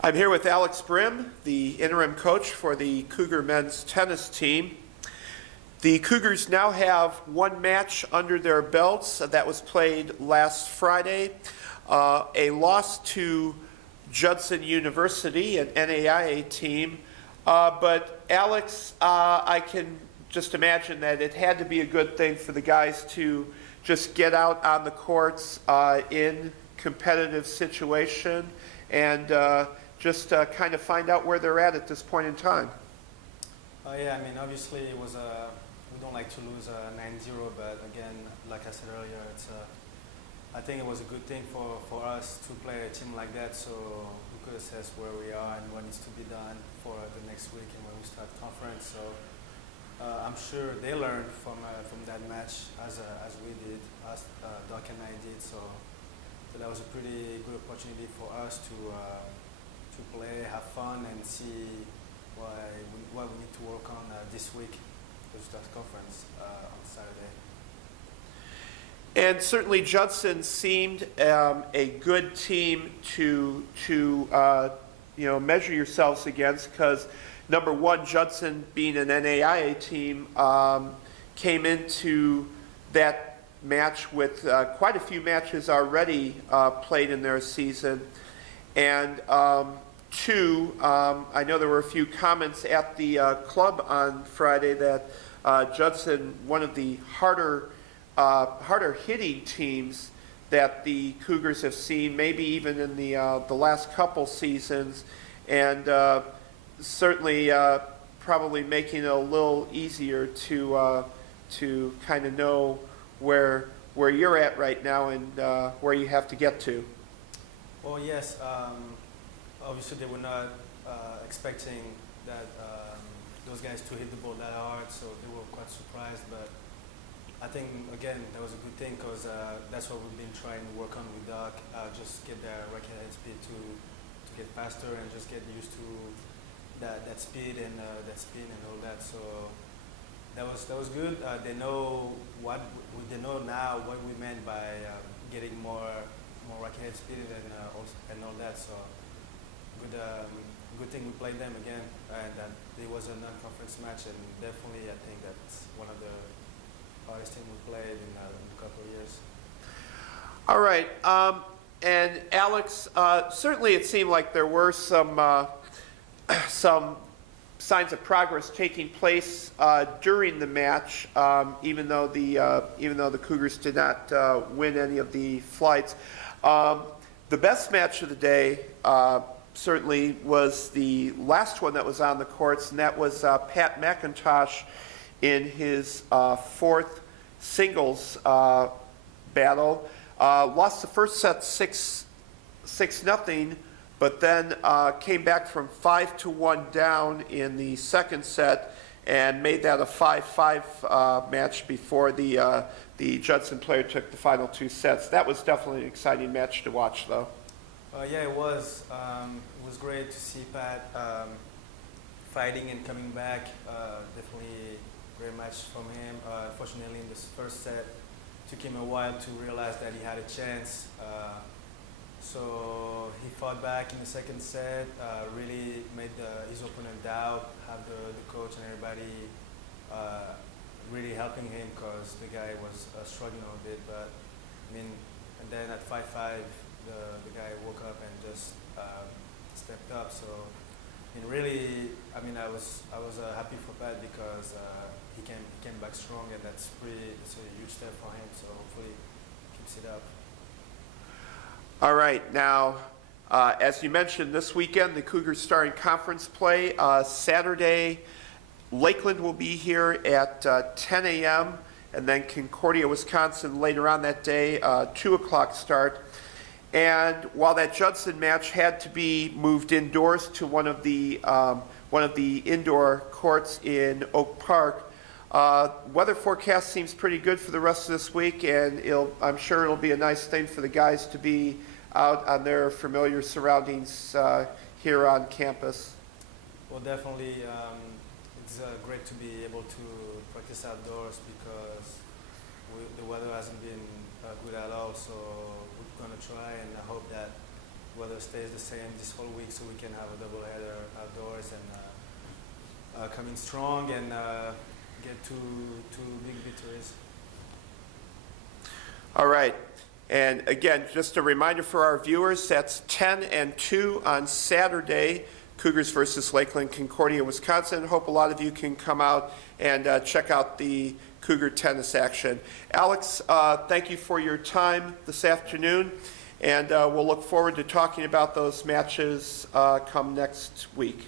I'm here with Alex Brym, the interim coach for the Cougar men's tennis team. The Cougars now have one match under their belts that was played last Friday, a loss to Judson University, an NAIA team. But Alex, I can just imagine that it had to be a good thing for the guys to just get out on the courts in competitive situation and just kind of find out where they're at this point in time. Yeah, I mean, obviously it was we don't like to lose 9-0, but again, like I said earlier, I think it was a good thing for us to play a team like that, so we could assess where we are and what needs to be done for the next week and when we start conference. So I'm sure they learned from that match as we did, as Doc and I did. So that was a pretty good opportunity for us to play, have fun, and see what we need to work on this week to start conference on Saturday. And certainly Judson seemed a good team to measure yourselves against, because number one, Judson being an NAIA team came into that match with quite a few matches already played in their season. And two, I know there were a few comments at the club on Friday that Judson, one of the harder hitting teams that the Cougars have seen, maybe even in the last couple seasons, and certainly probably making it a little easier to kind of know where you're at right now and where you have to get to. Well, yes. Obviously, they were not expecting that those guys to hit the ball that hard, so they were quite surprised. But I think, again, that was a good thing, because that's what we've been trying to work on with Doc, just get their racket head speed to get faster and just get used to that speed and that spin and all that. So that was good. They know now what we meant by getting more racket head speed and all that. So good thing we played them again, and that it was a non-conference match, and definitely I think that's one of the hardest team we played in a couple of years. All right, and Alex, certainly it seemed like there were some signs of progress taking place during the match, even though the Cougars did not win any of the flights. The best match of the day certainly was the last one that was on the courts, and that was Pat McIntosh in his fourth singles battle. Lost the first set 6-0, but then came back from 5-1 down in the second set and made that a 5-5 match before the Judson player took the final two sets. That was definitely an exciting match to watch, though. Yeah, it was. It was great to see Pat fighting and coming back. Definitely great match from him. Fortunately, in this first set, took him a while to realize that he had a chance. So he fought back in the second set, really made his opponent doubt, have the coach and everybody really helping him, because the guy was struggling a bit. But I mean, and then at 5-5, the guy woke up and just stepped up. So I mean, really, I mean, I was happy for Pat, because he came back strong, and it's a huge step for him. So hopefully he keeps it up. All right, now, as you mentioned, this weekend the Cougars start in conference play. Saturday, Lakeland will be here at 10 a.m., and then Concordia, Wisconsin later on that day, 2 o'clock start. And while that Judson match had to be moved indoors to one of the indoor courts in Oak Park, weather forecast seems pretty good for the rest of this week, and I'm sure it'll be a nice thing for the guys to be out on their familiar surroundings here on campus. Well, definitely, it's great to be able to practice outdoors, because the weather hasn't been good at all. So we're going to try, and I hope that weather stays the same this whole week, so we can have a doubleheader outdoors and come in strong and get two big victories. All right. And again, just a reminder for our viewers, that's 10 and 2 on Saturday, Cougars versus Lakeland Concordia, Wisconsin. Hope a lot of you can come out and check out the Cougar tennis action. Alex, thank you for your time this afternoon, and we'll look forward to talking about those matches come next week.